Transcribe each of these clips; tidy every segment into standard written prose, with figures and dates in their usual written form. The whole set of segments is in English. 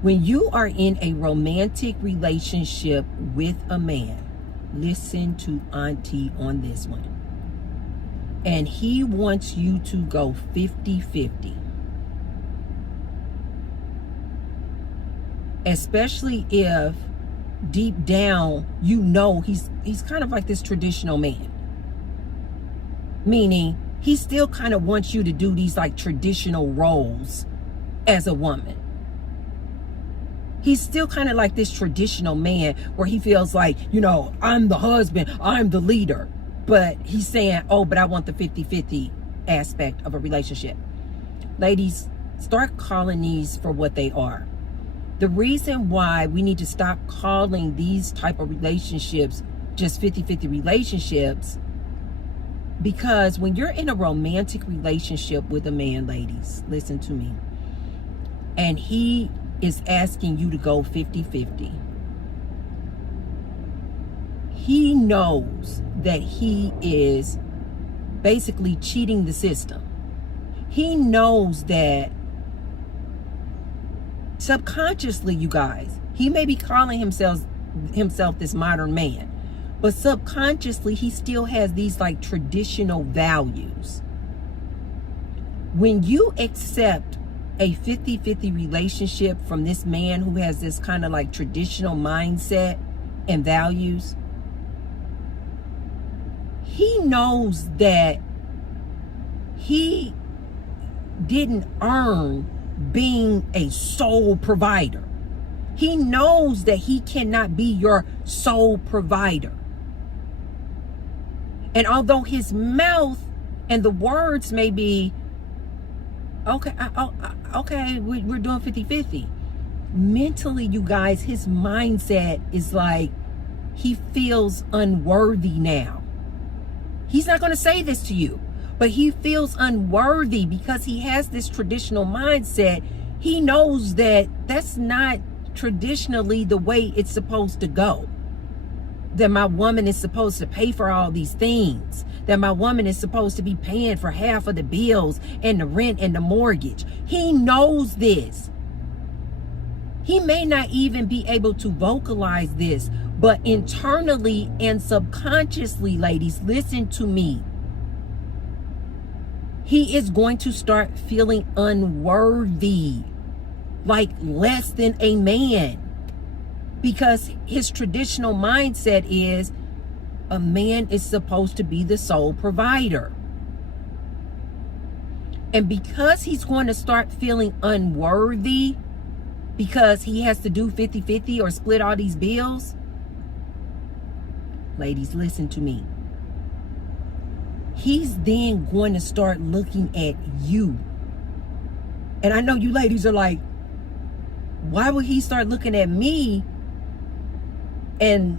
When you are in a romantic relationship with a man, listen to Auntie on this one, and he wants you to go 50-50, especially if deep down you know he's kind of like this traditional man, meaning he still kind of wants you to do these like traditional roles as a woman. He's still kind of like this traditional man where he feels like, you know, I'm the husband, I'm the leader. But he's saying, oh, but I want the 50-50 aspect of a relationship. Ladies, start calling these for what they are. The reason why we need to stop calling these type of relationships just 50-50 relationships, because when you're in a romantic relationship with a man, ladies, listen to me, and he is asking you to go 50-50, he knows that he is basically cheating the system. He knows that subconsciously, you guys, he may be calling himself this modern man, but subconsciously he still has these like traditional values. When you accept a 50-50 relationship from this man who has this kind of like traditional mindset and values, he knows that he didn't earn being a sole provider. He knows that he cannot be your sole provider. And although his mouth and the words may be, okay, we're doing 50-50. Mentally, you guys, his mindset is like, he feels unworthy now. He's not going to say this to you, but he feels unworthy because he has this traditional mindset. He knows that that's not traditionally the way it's supposed to go. That my woman is supposed to pay for all these things. That my woman is supposed to be paying for half of the bills and the rent and the mortgage. He knows this. He may not even be able to vocalize this, but internally and subconsciously, ladies, listen to me. He is going to start feeling unworthy, like less than a man, because his traditional mindset is a man is supposed to be the sole provider. And because he's going to start feeling unworthy because he has to do 50-50 or split all these bills, ladies, listen to me. He's then going to start looking at you. And I know you ladies are like, why would he start looking at me and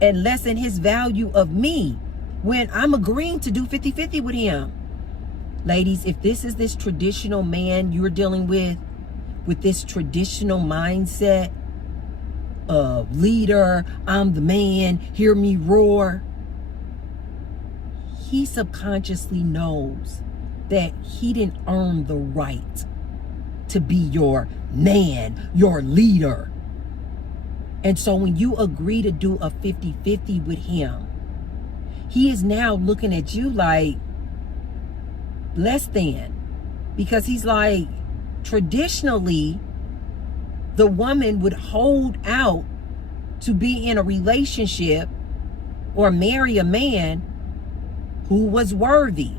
lessen his value of me when I'm agreeing to do 50-50 with him? Ladies, if this is this traditional man you're dealing with this traditional mindset of leader, I'm the man, hear me roar, he subconsciously knows that he didn't earn the right to be your man, your leader. And so when you agree to do a 50-50 with him, he is now looking at you like less than, because he's like, traditionally, the woman would hold out to be in a relationship or marry a man who was worthy.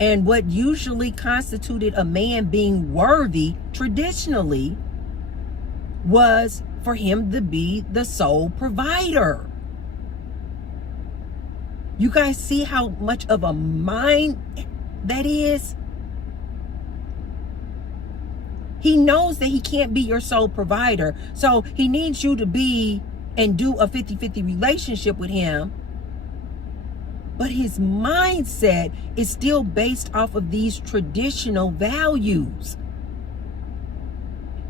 And what usually constituted a man being worthy traditionally was for him to be the sole provider. You guys see how much of a mind that is? He knows that he can't be your sole provider, so he needs you to be and do a 50-50 relationship with him. But his mindset is still based off of these traditional values.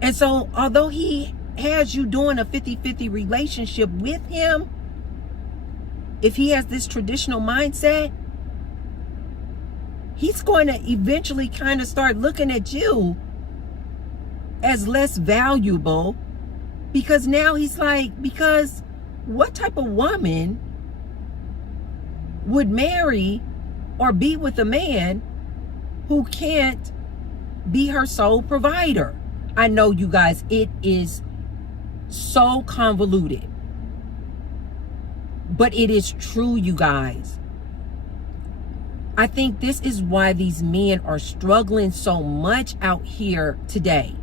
And so although he has you doing a 50-50 relationship with him, if he has this traditional mindset, he's going to eventually kind of start looking at you as less valuable, because now he's like, because what type of woman would marry or be with a man who can't be her sole provider? I know, you guys, it is so convoluted, but it is true, you guys. I think this is why these men are struggling so much out here today.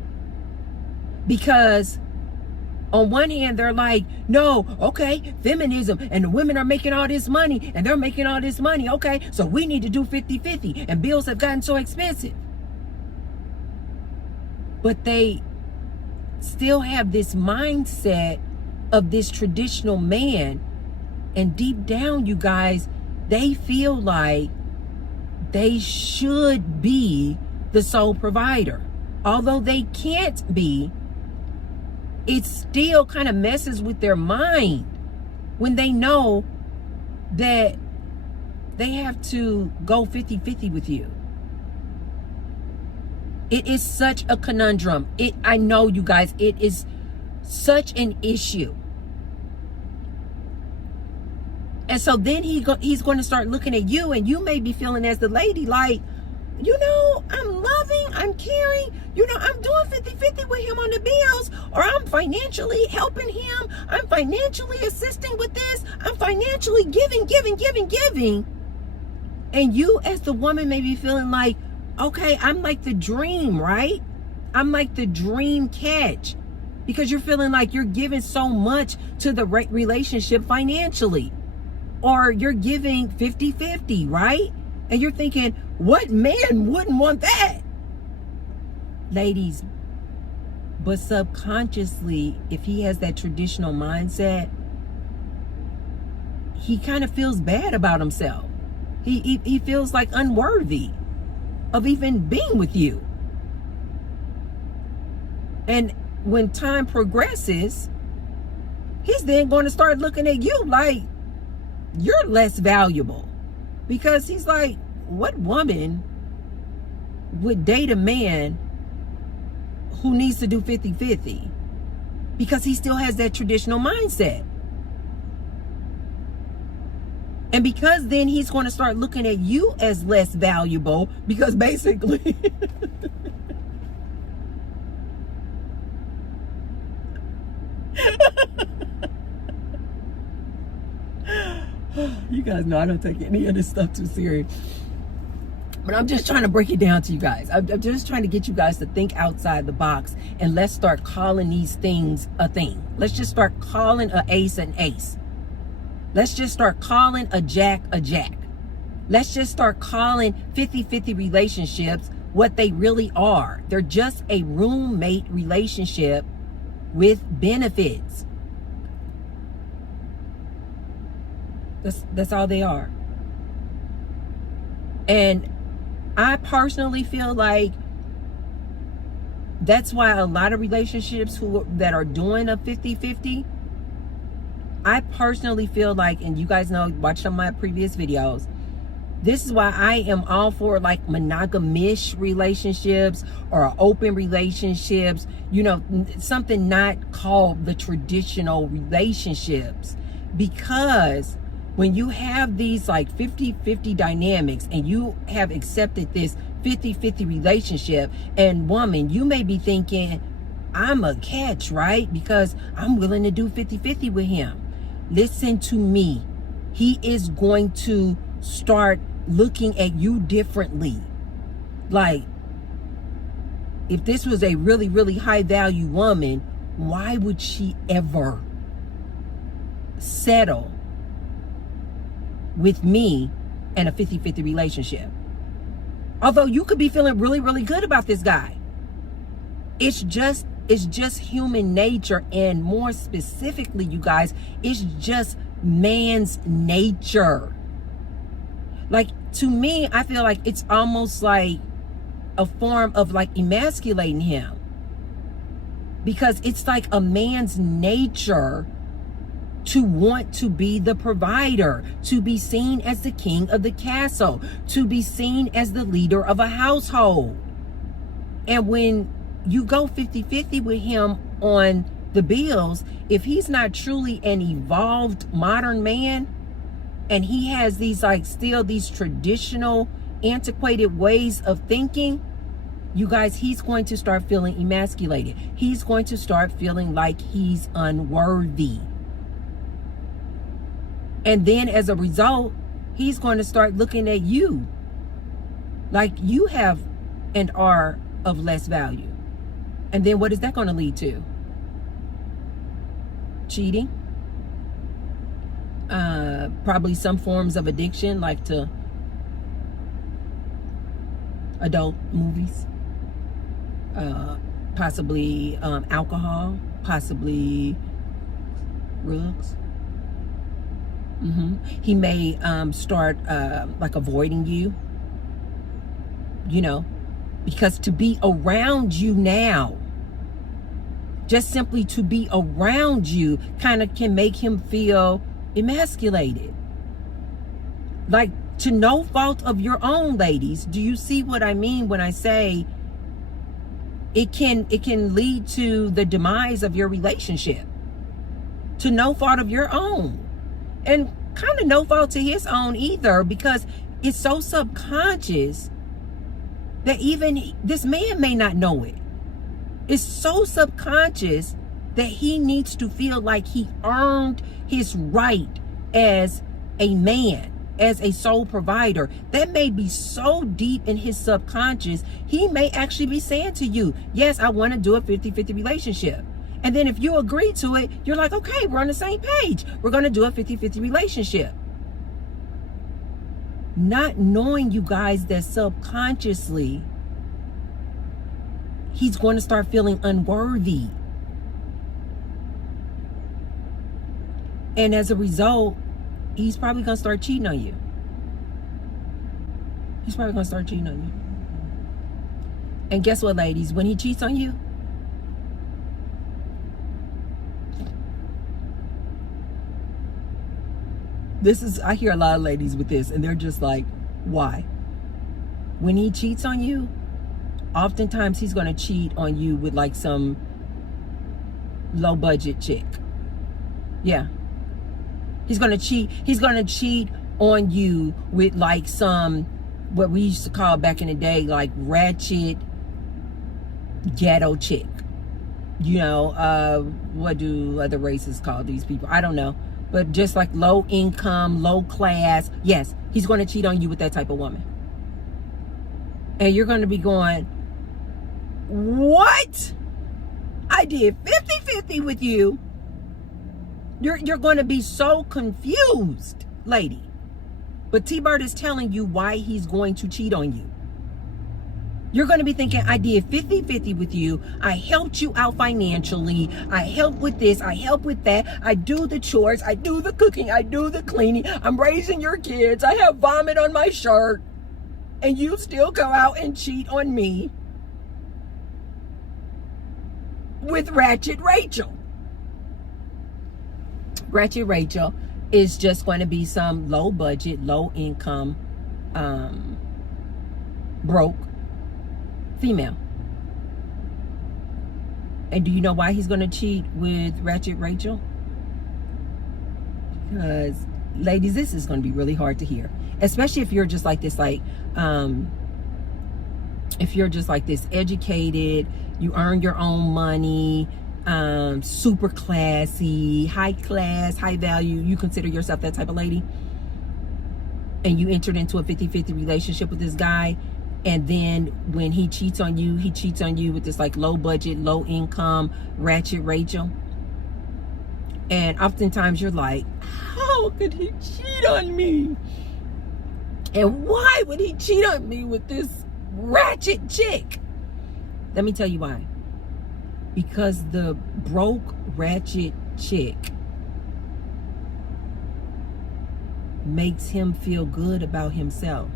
Because on one hand, they're like, no, okay, feminism, and the women are making all this money, and they're making all this money, okay, so we need to do 50-50, and bills have gotten so expensive. But they still have this mindset of this traditional man, and deep down, you guys, they feel like they should be the sole provider. Although they can't be, it still kind of messes with their mind when they know that they have to go 50-50 with you. It is such a conundrum. I know, you guys, it is such an issue. And so then he's going to start looking at you, and you may be feeling as the lady like, you know, I'm loving, I'm caring, you know, I'm doing 50-50 with him on the bills, or I'm financially helping him, I'm financially assisting with this, I'm financially giving. And you as the woman may be feeling like, okay, I'm like the dream, right? I'm like the dream catch, because you're feeling like you're giving so much to the relationship financially. Or you're giving 50-50, right? And you're thinking, what man wouldn't want that? Ladies, but subconsciously, if he has that traditional mindset, he kind of feels bad about himself. He feels like unworthy of even being with you. And when time progresses, he's then going to start looking at you like you're less valuable, because he's like, what woman would date a man who needs to do 50-50? Because he still has that traditional mindset. And because then he's going to start looking at you as less valuable, because basically you guys know I don't take any of this stuff too serious. But I'm just trying to break it down to you guys. I'm just trying to get you guys to think outside the box, and let's start calling these things a thing. Let's just start calling an ace an ace. Let's just start calling a jack a jack. Let's just start calling 50-50 relationships what they really are. They're just a roommate relationship with benefits. That's all they are. And I personally feel like that's why a lot of relationships that are doing a 50-50, I personally feel like, and you guys know, watch some of my previous videos, this is why I am all for like monogamish relationships or open relationships, you know, something not called the traditional relationships. Because when you have these like 50-50 dynamics, and you have accepted this 50-50 relationship, and woman, you may be thinking, I'm a catch, right? Because I'm willing to do 50-50 with him. Listen to me. He is going to start looking at you differently. Like, if this was a really, really high value woman, why would she ever settle with me in a 50-50 relationship? Although you could be feeling really, really good about this guy. It's just human nature, and more specifically, you guys, it's just man's nature. Like, to me, I feel like it's almost like a form of like emasculating him, because it's like a man's nature to want to be the provider, to be seen as the king of the castle, to be seen as the leader of a household. And when you go 50-50 with him on the bills. If he's not truly an evolved modern man, and he has these like still these traditional antiquated ways of thinking, you guys, he's going to start feeling emasculated. He's going to start feeling like he's unworthy. And then as a result, he's going to start looking at you like you have and are of less value. And then what is that going to lead to? Cheating. Probably some forms of addiction, like to adult movies. Possibly alcohol. Possibly drugs. He may start like avoiding you. You know, because to be around you now, just simply to be around you kind of can make him feel emasculated. Like, to no fault of your own, ladies. Do you see what I mean when I say it can lead to the demise of your relationship? To no fault of your own. And kind of no fault to his own either, because it's so subconscious that even this man may not know it. It's so subconscious that he needs to feel like he earned his right as a man, as a sole provider. That may be so deep in his subconscious, he may actually be saying to you, yes, I want to do a 50-50 relationship. And then if you agree to it, you're like, okay, we're on the same page. We're going to do a 50-50 relationship. Not knowing, you guys, that subconsciously he's going to start feeling unworthy. And as a result, he's probably going to start cheating on you. He's probably going to start cheating on you. And guess what, ladies? When he cheats on you, I hear a lot of ladies with this, and they're just like, why? When he cheats on you, oftentimes he's going to cheat on you with like some low budget chick. Yeah. He's going to cheat on you with like some, what we used to call back in the day, like ratchet ghetto chick. You know, what do other races call these people? I don't know. But just like low income, low class. Yes, he's going to cheat on you with that type of woman. And you're going to be going, what? I did 50-50 with you. You're going to be so confused, lady. But T-Bird is telling you why he's going to cheat on you. You're going to be thinking, I did 50-50 with you. I helped you out financially. I help with this. I help with that. I do the chores. I do the cooking. I do the cleaning. I'm raising your kids. I have vomit on my shirt. And you still go out and cheat on me with Ratchet Rachel. Ratchet Rachel is just going to be some low budget, low income, broke female. And do you know why he's going to cheat with Ratchet Rachel? Because, ladies, this is going to be really hard to hear, especially if you're just like this, like, if you're just like this educated, you earn your own money, super classy, high class, high value, you consider yourself that type of lady, and you entered into a 50-50 relationship with this guy, and then when he cheats on you with this like low budget, low income Ratchet Rachel. And oftentimes you're like, how could he cheat on me? And why would he cheat on me with this ratchet chick? Let me tell you why. Because the broke ratchet chick makes him feel good about himself.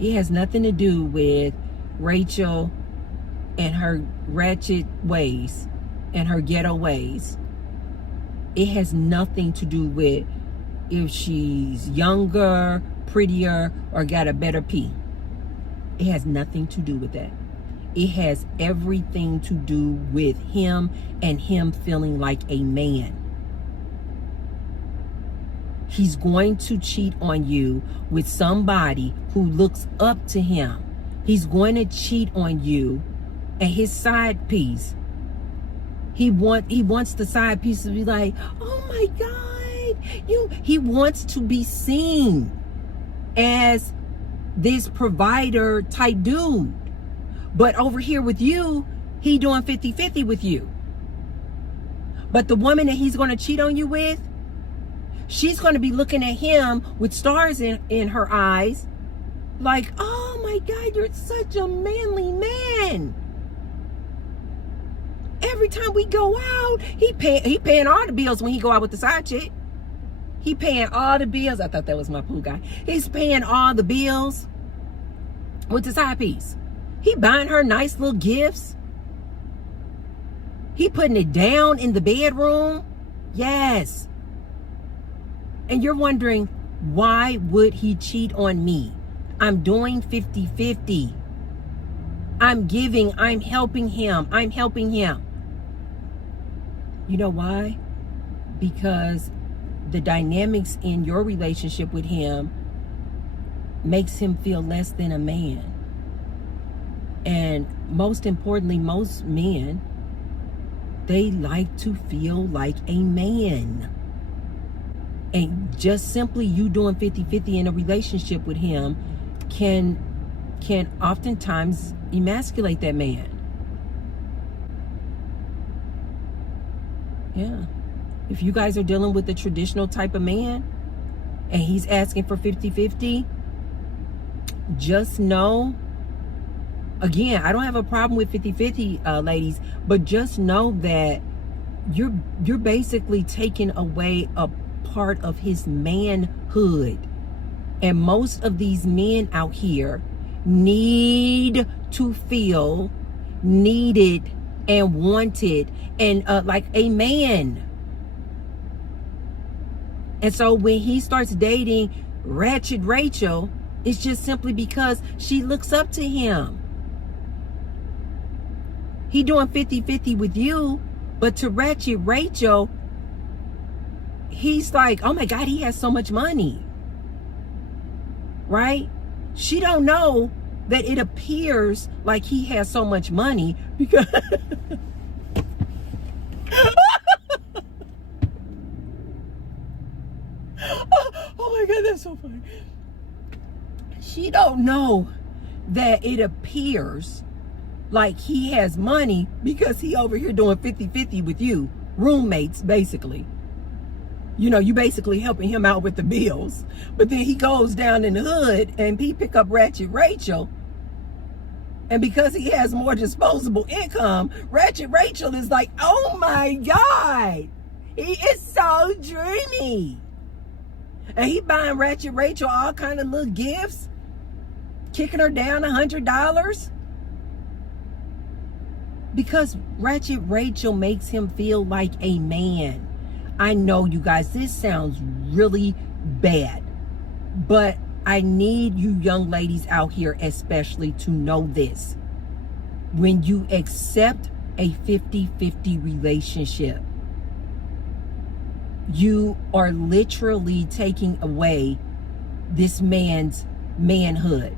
It has nothing to do with Rachel and her ratchet ways and her ghetto ways. It has nothing to do with if she's younger, prettier, or got a better pee. It has nothing to do with that. It has everything to do with him and him feeling like a man. He's going to cheat on you with somebody who looks up to him. He's going to cheat on you and his side piece. He wants the side piece to be like, oh my God, he wants to be seen as this provider type dude. But over here with you, he doing 50-50 with you. But the woman that he's going to cheat on you with, she's going to be looking at him with stars in her eyes, like, oh my God, you're such a manly man. Every time we go out, he paying all the bills when he go out with the side chick. He paying all the bills. I thought that was my pool guy. He's paying all the bills with the side piece. He buying her nice little gifts. He putting it down in the bedroom. Yes. And you're wondering, why would he cheat on me? I'm doing 50-50. I'm giving, I'm helping him. You know why? Because the dynamics in your relationship with him makes him feel less than a man. And most importantly, most men, they like to feel like a man. And just simply you doing 50-50 in a relationship with him can oftentimes emasculate that man. Yeah. If you guys are dealing with the traditional type of man and he's asking for 50-50, just know, again, I don't have a problem with 50-50, ladies, but just know that you're basically taking away a part of his manhood. And most of these men out here need to feel needed and wanted and like a man. And so when he starts dating Ratchet Rachel, it's just simply because she looks up to him. He doing 50-50 with you, but to Ratchet Rachel, he's like, oh my God, he has so much money. Right? She don't know that it appears like he has so much money because oh my God, that's so funny. She don't know that it appears like he has money because he over here doing 50-50 with you, roommates basically. You know, you basically helping him out with the bills. But then he goes down in the hood and he pick up Ratchet Rachel. And because he has more disposable income, Ratchet Rachel is like, oh my God, he is so dreamy. And he buying Ratchet Rachel all kind of little gifts, kicking her down $100. Because Ratchet Rachel makes him feel like a man. I know, you guys, this sounds really bad, but I need you young ladies out here especially to know this. When you accept a 50-50 relationship, you are literally taking away this man's manhood.